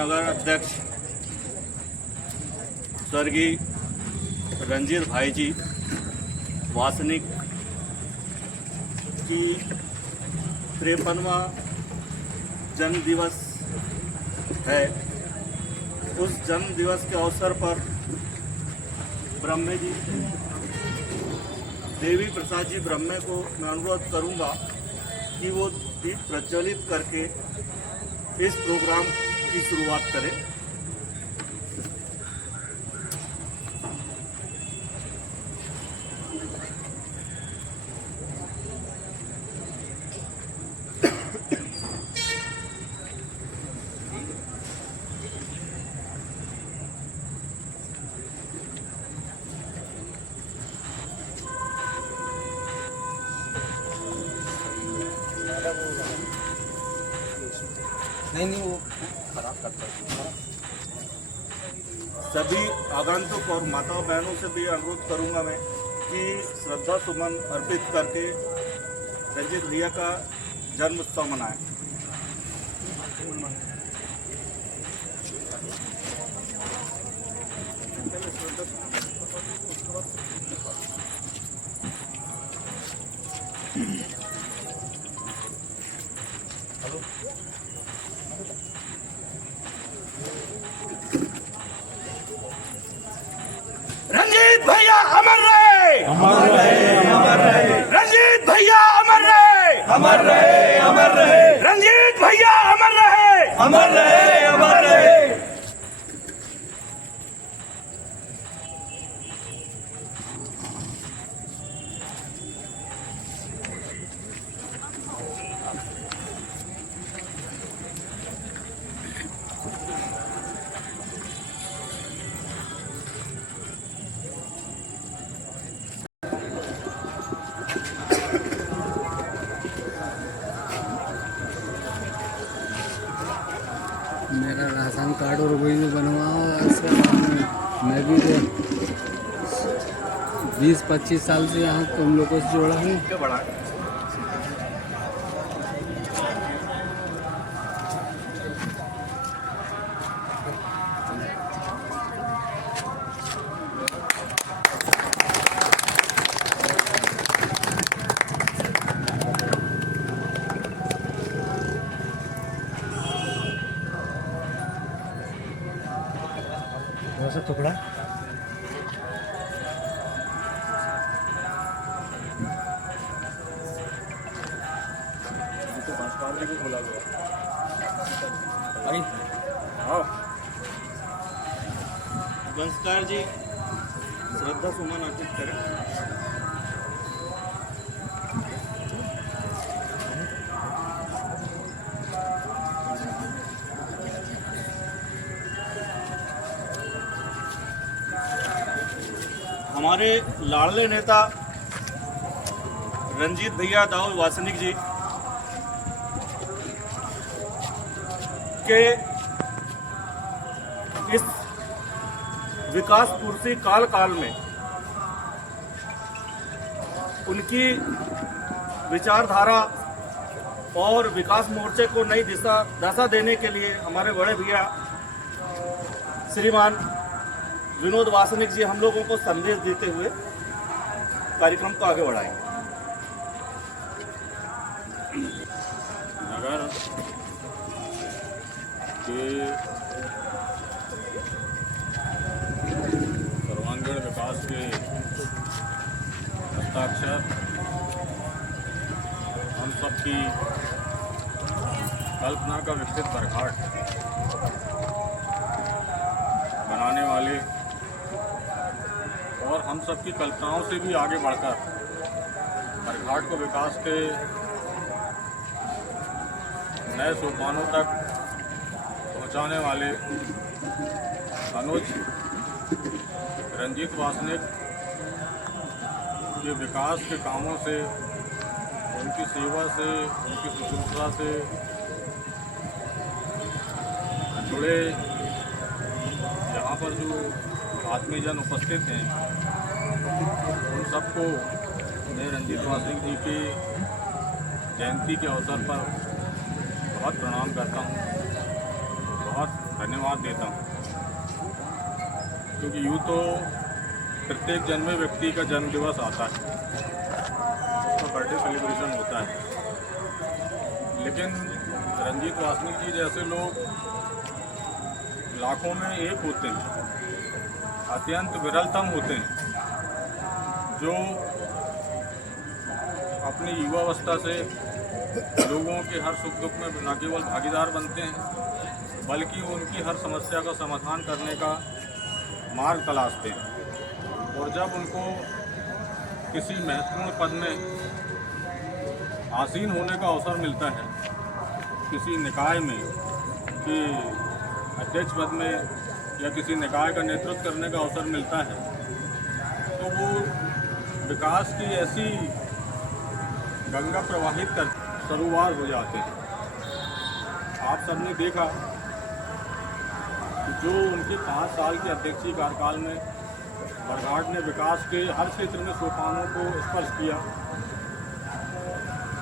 नगर अध्यक्ष स्वर्गीय रंजीत भाई जी वासनिक की 53वां जन्म दिवस है। उस जन्म दिवस के अवसर पर ब्रह्मे जी देवी प्रसाद जी ब्रह्मे को मैं अनुरोध करूंगा कि वो दीप प्रज्वलित करके इस प्रोग्राम की शुरुआत करें। नहीं वो खराब करता है। सभी आगंतुक और माताओं बहनों से भी अनुरोध करूंगा मैं कि श्रद्धा सुमन अर्पित करके रंजीत भैया का जन्म उत्सव मनाएं। रंजीत भैया अमर रहे, अमर रहे, अमर रहे, रंजीत भैया अमर रहे, अमर रहे, अमर रहे, रंजीत भैया अमर रहे, अमर रहे, अमर रहे। मेरा राशन कार्ड और वही में बनवाओ। ऐसे मैं भी तो 20-25 साल से यहाँ तुम लोगों से जोड़ा हूँ। क्या बड़ा थोड़ा सा टुकड़ा वंशकार जी श्रद्धा सुमन अर्पित करें। हमारे लाडले नेता रंजीत भैया दाऊ वासनिक जी के इस विकास पूर्ति काल में उनकी विचारधारा और विकास मोर्चे को नई दशा देने के लिए हमारे बड़े भैया श्रीमान विनोद वासनिक जी हम लोगों को संदेश देते हुए कार्यक्रम को आगे बढ़ाएंगे। नगर के सर्वांगीण विकास के हस्ताक्षर हम सबकी कल्पना का विकसित परिघाट बनाने वाले और हम सबकी कल्पनाओं से भी आगे बढ़कर परिघाट को विकास के नए सोपानों तक पहुंचाने वाले अनुज रंजीत वासनिक के विकास के कामों से, उनकी सेवा से, उनकी शुश्रूषा से जुड़े यहाँ पर जो आत्मीयजन उपस्थित हैं, उन सबको मैं रंजीत वासनिक जी की जयंती के अवसर पर बहुत प्रणाम करता हूँ। बहुत धन्यवाद। धन्यवाद देता हूँ, क्योंकि यूँ तो प्रत्येक जन्मे व्यक्ति का जन्म दिवस आता है, उसका बर्थडे सेलिब्रेशन होता है, लेकिन रंजीत वासनिक जी जैसे लोग लाखों में एक होते हैं, अत्यंत विरलतम होते हैं, जो अपनी युवावस्था से लोगों के हर सुख दुख में न केवल भागीदार बनते हैं, बल्कि उनकी हर समस्या का समाधान करने का मार्ग तलाशते हैं। और जब उनको किसी महत्वपूर्ण पद में आसीन होने का अवसर मिलता है, किसी निकाय में कि अध्यक्ष पद में या किसी निकाय का नेतृत्व करने का अवसर मिलता है, तो वो विकास की ऐसी गंगा प्रवाहित कर सरोवर हो जाते हैं। आप सबने देखा कि जो उनके 5 साल के अध्यक्षीय कार्यकाल में बरघाट ने विकास के हर क्षेत्र में सोपानों को स्पर्श किया,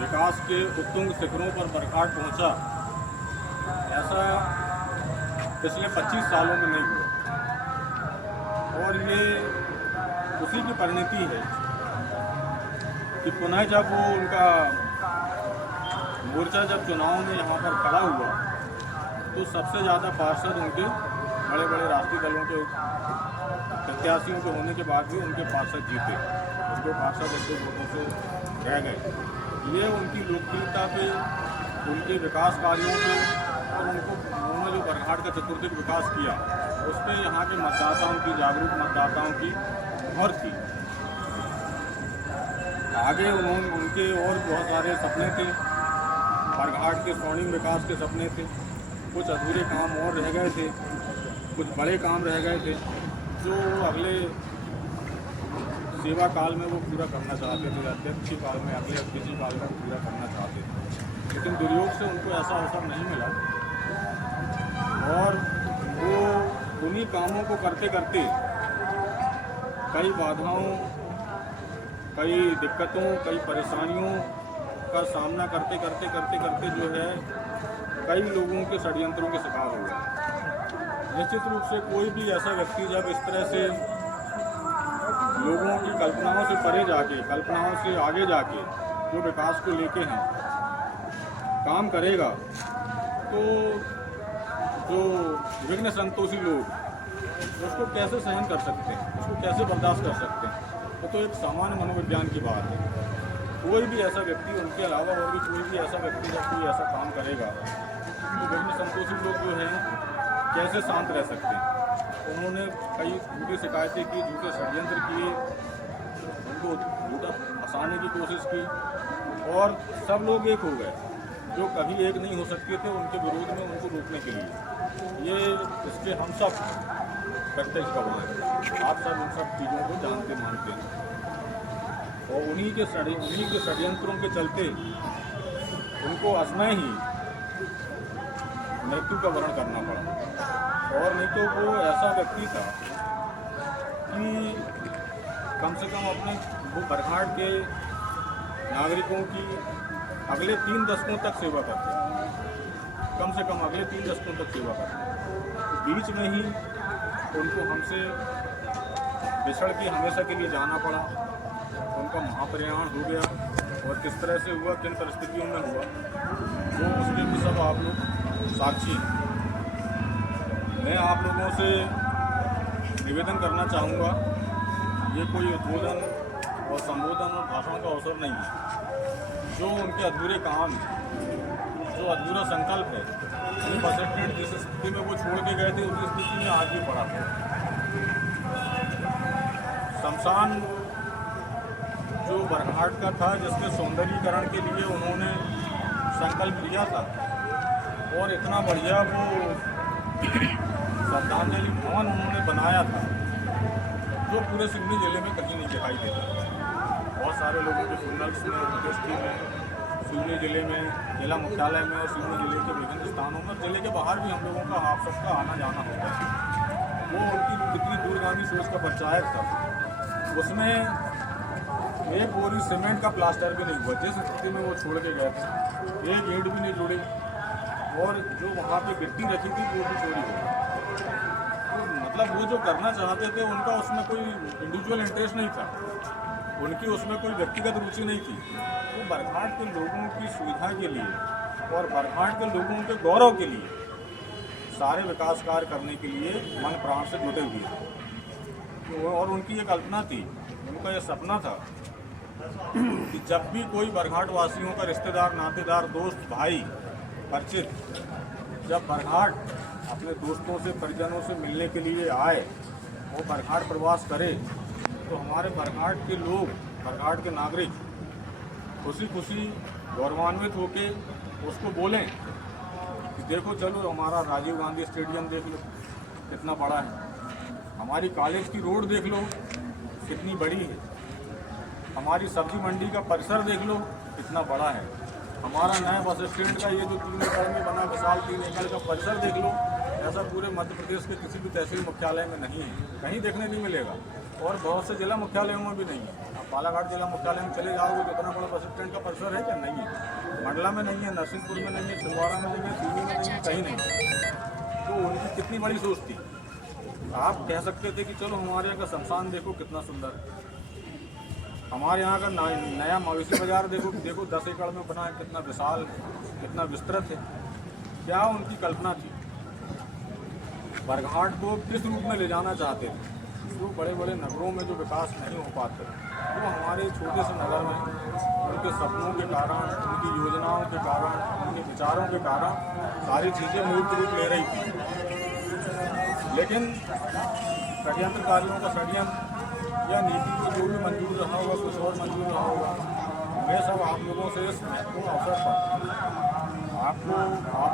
विकास के उत्तुंग शिखरों पर बरघाट पहुंचा, ऐसा पिछले 25 सालों में नहीं हुआ। और ये उसी की परिणति है कि पुनः जब वो उनका मोर्चा जब चुनाव में यहाँ पर खड़ा हुआ, तो सबसे ज़्यादा पार्षद उनके बड़े बड़े राष्ट्रीय दलों के प्रत्याशियों के होने के बाद भी उनके पार्षद जीते, उनके पार्षद एक 2 वोटों से रह गए। ये उनकी लोकप्रियता पे, उनके विकास कार्यों पे और उन्होंने जो बरघाट का चतुर्दिक विकास किया, उस पर यहाँ के मतदाताओं की, जागरूक मतदाताओं की भर थी। आगे उनके और बहुत सारे सपने थे, बरघाट के स्वर्णिम विकास के सपने थे, कुछ अधूरे काम और रह गए थे, कुछ बड़े काम रह गए थे, जो अगले सेवा काल में वो पूरा करना चाहते थे, अध्यक्षीय काल में, अगले अध्यक्षीय काल में पूरा करना चाहते थे। लेकिन दुर्योग से उनको ऐसा अवसर नहीं मिला और वो उन्हीं कामों को करते करते कई बाधाओं, कई दिक्कतों, कई परेशानियों का सामना करते करते जो है कई लोगों के षड्यंत्रों के शिकार हो गए। निश्चित रूप से कोई भी ऐसा व्यक्ति जब इस तरह से लोगों की कल्पनाओं से परे जाके, कल्पनाओं से आगे जाके जो विकास को लेके हैं काम करेगा, तो जो विघ्न संतोषी लोग उसको कैसे सहन कर सकते हैं, उसको कैसे बर्दाश्त कर सकते हैं। तो एक सामान्य मनोविज्ञान की बात है। कोई भी ऐसा व्यक्ति, उनके अलावा और भी कोई भी ऐसा व्यक्ति जब कोई ऐसा काम करेगा, तो विघ्न संतोषी लोग जो हैं कैसे शांत रह सकते हैं। उन्होंने कई झूठी शिकायतें की, झूठे षड्यंत्र किए, उनको झूठा फंसाने की कोशिश की और सब लोग एक हो गए। जो कभी एक नहीं हो सकते थे, उनके विरोध में उनको रोकने के लिए ये इसके हम सब प्रत्यक्ष गवाह हैं। आप सब इन सब चीज़ों को जानते मानते हैं और उन्हीं के षड्यंत्रों के चलते उनको असमय ही मृत्यु का वर्ण करना पड़ा। और नहीं तो वो ऐसा व्यक्ति था कि कम से कम अपने वो बरघाट के नागरिकों की अगले 3 दशकों तक सेवा करते, कम से कम अगले 3 दशकों तक सेवा करते। बीच में ही उनको हमसे बिछड़ के हमेशा के लिए जाना पड़ा, उनका महाप्रयाण हो गया और किस तरह से हुआ, किन परिस्थितियों में हुआ, वो उसके भी सब आप लोग साक्षी हैं। मैं आप लोगों से निवेदन करना चाहूँगा, ये कोई उद्बोधन और संबोधन और भाषण का अवसर नहीं है। जो उनके अधूरे काम, जो अधूरा संकल्प है, बस स्टैंड जिस स्थिति में वो छोड़ के गए थे उसी स्थिति में आज भी पड़ा था। शमशान जो बरघाट का था, जिसके सौंदर्यीकरण के लिए उन्होंने संकल्प लिया था और इतना बढ़िया वो श्रद्धांजलि भवन उन्होंने बनाया था, जो पूरे सिवनी जिले में कहीं नहीं दिखाई देता। बहुत सारे लोगों के फुनल्स में, अंत्येष्टि में, सिवनी जिले में, जिला मुख्यालय में और सिवनी जिले के विभिन्न स्थानों में, जिले के बाहर भी हम लोगों का आप सबका आना जाना होता है। वो उनकी कितनी दूरगामी सोच का पंचायत था, उसमें एक बोरी सीमेंट का प्लास्टर भी नहीं हुआ। जिस स्थिति में वो छोड़ के गए थे, एक ईंट भी नहीं जुड़ी, और जो वहाँ पे गिट्टी रखी थी वो भी चोरी हो गई। तो मतलब वो जो करना चाहते थे उनका उसमें कोई इंडिविजुअल इंटरेस्ट नहीं था, उनकी उसमें कोई व्यक्तिगत रुचि नहीं थी। वो बरघाट के लोगों की सुविधा के लिए और बरघाट के लोगों के गौरव के लिए सारे विकास कार्य करने के लिए मन प्राण से जुटे हुए थे। तो और उनकी ये कल्पना थी, उनका ये सपना था कि जब भी कोई बरघाट वासियों का रिश्तेदार, नातेदार, दोस्त, भाई, परिचित जब बरघाट अपने दोस्तों से, परिजनों से मिलने के लिए आए, वो बरघाट प्रवास करे, तो हमारे बरघाट के लोग, बरघाट के नागरिक खुशी खुशी गौरवान्वित होके उसको बोलें कि देखो चलो हमारा राजीव गांधी स्टेडियम देख लो कितना बड़ा है, हमारी कॉलेज की रोड देख लो कितनी बड़ी है, हमारी सब्जी मंडी का परिसर देख लो कितना बड़ा है, हमारा नया बस स्टैंड का ये जो 3 एकड़ में बना विशाल 3 एकड़ का परिसर देख लो, ऐसा पूरे मध्य प्रदेश के किसी भी तहसील मुख्यालय में नहीं है, कहीं देखने नहीं मिलेगा और बहुत से जिला मुख्यालयों में भी नहीं है। आप बालाघाट जिला मुख्यालय में चले जाओगे तो इतना बड़ा बस स्टैंड का परिसर है क्या? नहीं है। मंडला में नहीं है, नरसिंहपुर में नहीं है, छिंदवाड़ा में नहीं है, सीधी में नहीं है, कहीं नहीं। तो उनकी कितनी बड़ी सोच थी। आप कह सकते थे कि चलो हमारे यहाँ का शमशान देखो कितना सुंदर है, हमारे यहाँ का नया मवेशी बाजार देखो 10 एकड़ में बना है, कितना विशाल, कितना विस्तृत है। क्या उनकी कल्पना थी? बरघाट को किस रूप में ले जाना चाहते थे? जो बड़े बड़े नगरों में जो विकास नहीं हो पाते, तो हमारे छोटे से नगर में उनके सपनों के कारण, उनकी योजनाओं के कारण, उनके विचारों के कारण सारी चीज़ें मूर्त रूप ले रही थी। लेकिन षड्यंत्रकारियों का षड्यंत्र या नीति को जो भी मंजूर रहा होगा, कुछ और मंजूर रहा होगा, मैं सब आप लोगों से इस महत्वपूर्ण अवसर पर आप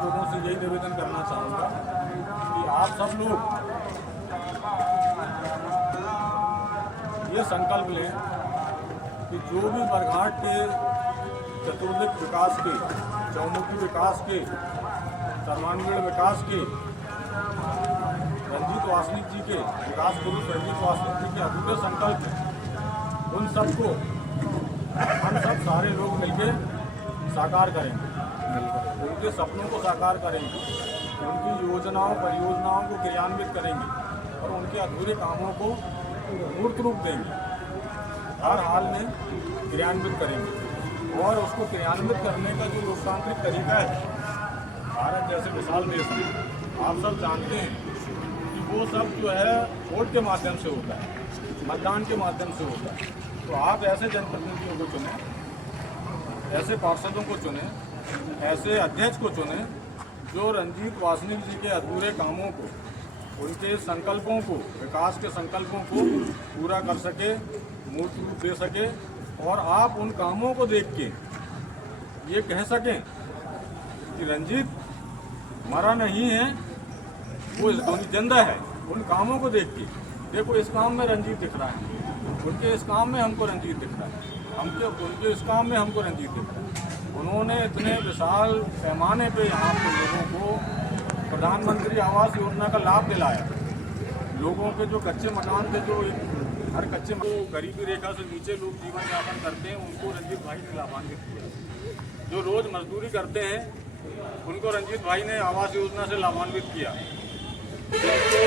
लोगों से यही निवेदन करना चाहूँगा कि आप सब लोग ये संकल्प लें कि जो भी बरघाट के चतुर्दिक विकास के, चौमुखी विकास के, सर्वांगीण विकास के, रंजीत वासनिक जी के, विकास पुरुष रंजीत वासनिक जी के अधूरे संकल्प हैं, उन सबको हम सब सारे लोग मिलकर साकार करेंगे, उनके सपनों को साकार करेंगे, उनकी योजनाओं, परियोजनाओं को क्रियान्वित करेंगे और उनके अधूरे कामों को मूर्त रूप देंगे, हर हाल में क्रियान्वित करेंगे। और उसको क्रियान्वित करने का जो लोकतांत्रिक तरीका है, भारत जैसे विशाल देश में आप सब जानते हैं कि वो सब जो है वोट के माध्यम से होता है, मतदान के माध्यम से होता है। तो आप ऐसे जनप्रतिनिधियों को चुनें, ऐसे पार्षदों को चुनें, ऐसे अध्यक्ष को चुनें जो रंजीत वासनिक जी के अधूरे कामों को, उनके संकल्पों को, विकास के संकल्पों को पूरा कर सके, मूर्त रूप दे सके और आप उन कामों को देख के ये कह सकें कि रंजीत मरा नहीं है, वो जिंदा है। उन कामों को देख के देखो इस काम में रंजीत दिख रहा है, उनके इस काम में हमको रंजीत दिख रहा है, उनके इस काम में हमको रंजीत दिख रहा है। उन्होंने इतने विशाल पैमाने पे यहाँ के लोगों को प्रधानमंत्री आवास योजना का लाभ दिलाया। लोगों के जो कच्चे मकान थे, जो हर कच्चे गरीबी रेखा से नीचे लोग जीवन यापन करते हैं, उनको रंजीत भाई ने लाभान्वित किया। जो रोज़ मजदूरी करते हैं उनको रंजीत भाई ने आवास योजना से लाभान्वित किया। तो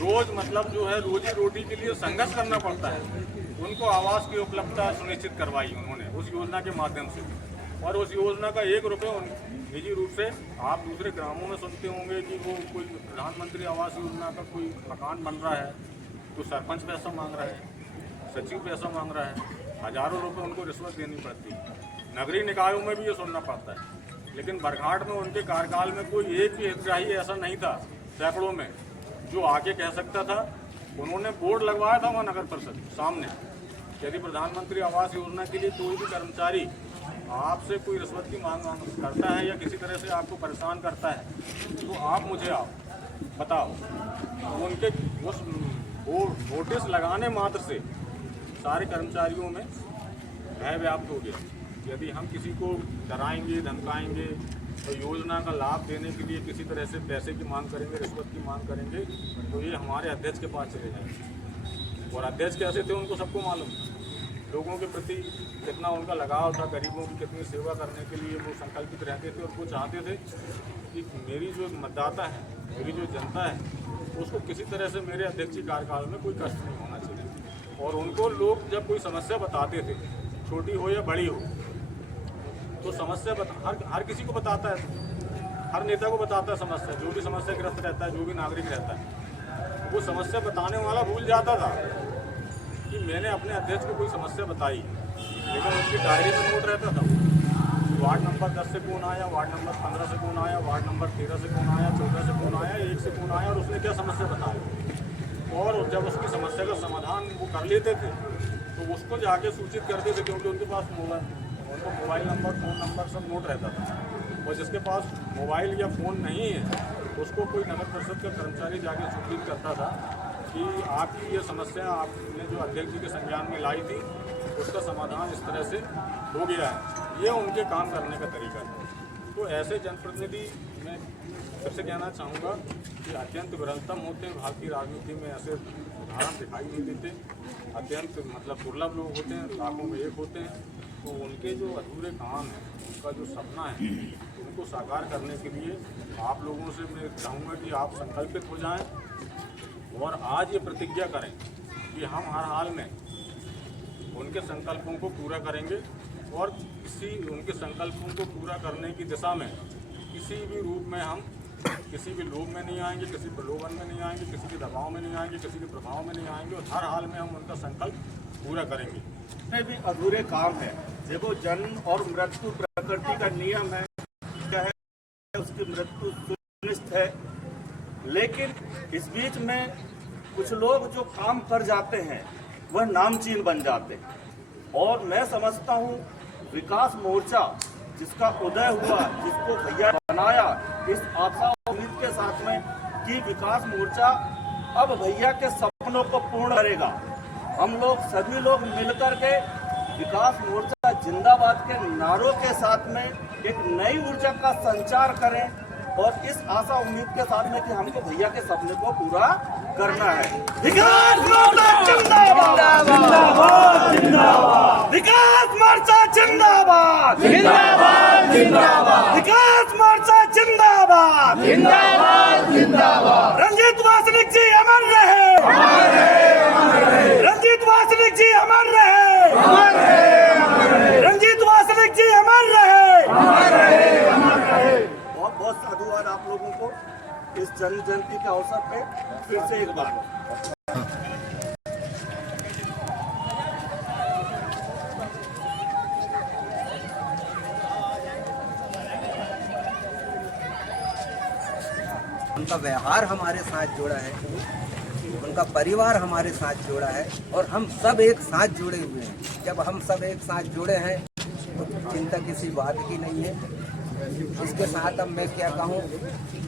रोज़ मतलब जो है रोजी रोटी के लिए संघर्ष करना पड़ता है, उनको आवास की उपलब्धता सुनिश्चित करवाई उन्होंने उस योजना के माध्यम से। और उस योजना का 1 रुपये निजी रूप से आप दूसरे ग्रामों में सुनते होंगे कि वो कोई प्रधानमंत्री आवास योजना का कोई मकान बन रहा है तो सरपंच पैसा मांग रहा है, सचिव पैसा मांग रहा है, हज़ारों रुपये उनको रिश्वत देनी पड़ती है। नगरीय निकायों में भी ये सुनना पड़ता है। लेकिन बरघाट में उनके कार्यकाल में कोई एक भी हितग्राही ऐसा नहीं था, सैकड़ों में, जो आके कह सकता था। उन्होंने बोर्ड लगवाया था वहाँ नगर परिषद सामने, यदि प्रधानमंत्री आवास योजना के लिए कोई भी कर्मचारी आपसे कोई रिश्वत की मांग करता है या किसी तरह से आपको परेशान करता है तो आप मुझे आओ बताओ। तो उनके उस नोटिस लगाने मात्र से सारे कर्मचारियों में भय व्याप्त हो गया। यदि हम किसी को डराएंगे, धमकाएंगे तो योजना का लाभ देने के लिए किसी तरह से पैसे की मांग करेंगे, रिश्वत की मांग करेंगे, तो ये हमारे अध्यक्ष के पास चले जाएंगे। और अध्यक्ष कैसे थे उनको सबको मालूम। लोगों के प्रति कितना उनका लगाव था, गरीबों की कितनी सेवा करने के लिए वो संकल्पित रहते थे और वो चाहते थे कि मेरी जो मतदाता है, मेरी जो जनता है, उसको किसी तरह से मेरे अध्यक्षीय कार्यकाल में कोई कष्ट नहीं होना चाहिए। और उनको लोग जब कोई समस्या बताते थे, छोटी हो या बड़ी हो, तो समस्या हर किसी को बताता है, हर नेता को बताता है समस्या, जो भी समस्याग्रस्त रहता है, जो भी नागरिक रहता है, वो समस्या बताने वाला भूल जाता था कि मैंने अपने अध्यक्ष को कोई समस्या बताई, लेकिन उसकी डायरी में नोट रहता था वार्ड नंबर 10 से कौन आया, वार्ड नंबर 15 से कौन आया, वार्ड नंबर 13 से कौन आया, 14 से कौन आया, 1 से कौन आया और उसने क्या समस्या बताई। और जब उसकी समस्या का समाधान वो कर लेते थे तो उसको जाके सूचित करते थे, क्योंकि उनके पास उनको मोबाइल नंबर, फ़ोन नंबर सब नोट रहता था। और जिसके पास मोबाइल या फ़ोन नहीं है उसको कोई नगर परिषद का कर्मचारी जाके सूचित करता था कि आपकी ये समस्या आपने जो अध्यक्ष जी के संज्ञान में लाई थी उसका समाधान इस तरह से हो गया है। ये उनके काम करने का तरीका है। तो ऐसे जनप्रतिनिधि मैं फिर से कहना चाहूँगा कि अत्यंत विरलतम होते हैं भारतीय राजनीति में, ऐसे उदाहरण दिखाई नहीं देते, अत्यंत मतलब दुर्लभ लोग होते हैं, लाखों में एक होते हैं। तो उनके जो अधूरे काम हैं, उनका जो सपना है, उनको साकार करने के लिए आप लोगों से मैं चाहूँगा कि आप संकल्पित हो जाएं और आज ये प्रतिज्ञा करें कि हम हर हाल में उनके संकल्पों को पूरा करेंगे और उनके संकल्पों को पूरा करने की दिशा में किसी भी रूप में हम किसी भी लोभ में नहीं आएंगे, किसी प्रलोभन में नहीं आएंगे, किसी के दबाव में नहीं आएंगे, किसी के प्रभाव में नहीं आएंगे और हर हाल में हम उनका संकल्प पूरा करेंगे। जितने भी अधूरे काम है, देखो जन्म और मृत्यु प्रकृति का नियम है, क्या है उसकी मृत्यु सुनिश्चित है, लेकिन इस बीच में कुछ लोग जो काम कर जाते हैं वह नामचीन बन जाते हैं। और मैं समझता हूँ विकास मोर्चा जिसका उदय हुआ, जिसको भैया बनाया, इस आशा और उम्मीद के साथ में कि विकास मोर्चा अब भैया के सपनों को पूर्ण करेगा। हम लोग सभी लोग मिलकर के विकास मोर्चा जिंदाबाद के नारों के साथ में एक नई ऊर्जा का संचार करें और इस आशा उम्मीद के साथ में कि हमको भैया के सपने को पूरा करना है। विकास मोर्चा जिंदाबाद, जिंदाबाद जिंदाबाद, विकास मोर्चा जिंदाबाद, जिंदाबाद जिंदाबाद, विकास मोर्चा जिंदाबाद, जिंदाबाद जिंदाबाद। रंजीत वासनिक जी अमर रहे, अमर है, अमर है, रंजीत वासनिक जी अमर रहे, अमर है, अमर है, रंजीत वासनिक जी अमर रहे, अमर है, अमर है। बहुत बहुत साधुवाद आप लोगों को इस जन्म जयंती के अवसर पे फिर से एक बार। उनका व्यवहार हमारे साथ जुड़ा है, उनका परिवार हमारे साथ जुड़ा है और हम सब एक साथ जुड़े हुए हैं। जब हम सब एक साथ जुड़े हैं तो चिंता किसी बात की नहीं है। इसके साथ अब मैं क्या कहूँ,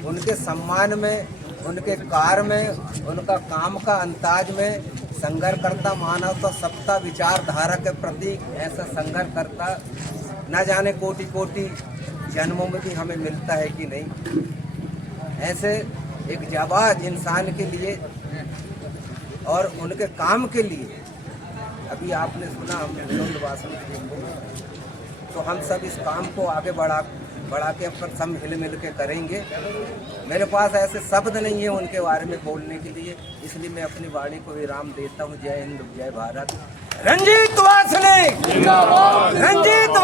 उनके सम्मान में, उनके कार्य में, उनका काम का अंदाज में संघर्ष करता मानवता सत्ता विचारधारा के प्रति ऐसा संघर्ष करता न जाने कोटि कोटि जन्मों में भी हमें मिलता है कि नहीं। ऐसे एक जाबाज इंसान के लिए और उनके काम के लिए अभी आपने सुना हमने वासनिक को, तो हम सब इस काम को आगे बढ़ा के अपन सब मिल के करेंगे। मेरे पास ऐसे शब्द नहीं है उनके बारे में बोलने के लिए, इसलिए मैं अपनी वाणी को विराम देता हूँ। जय हिंद, जय भारत। रंजीत वासनिक जिंदाबाद, रंजीत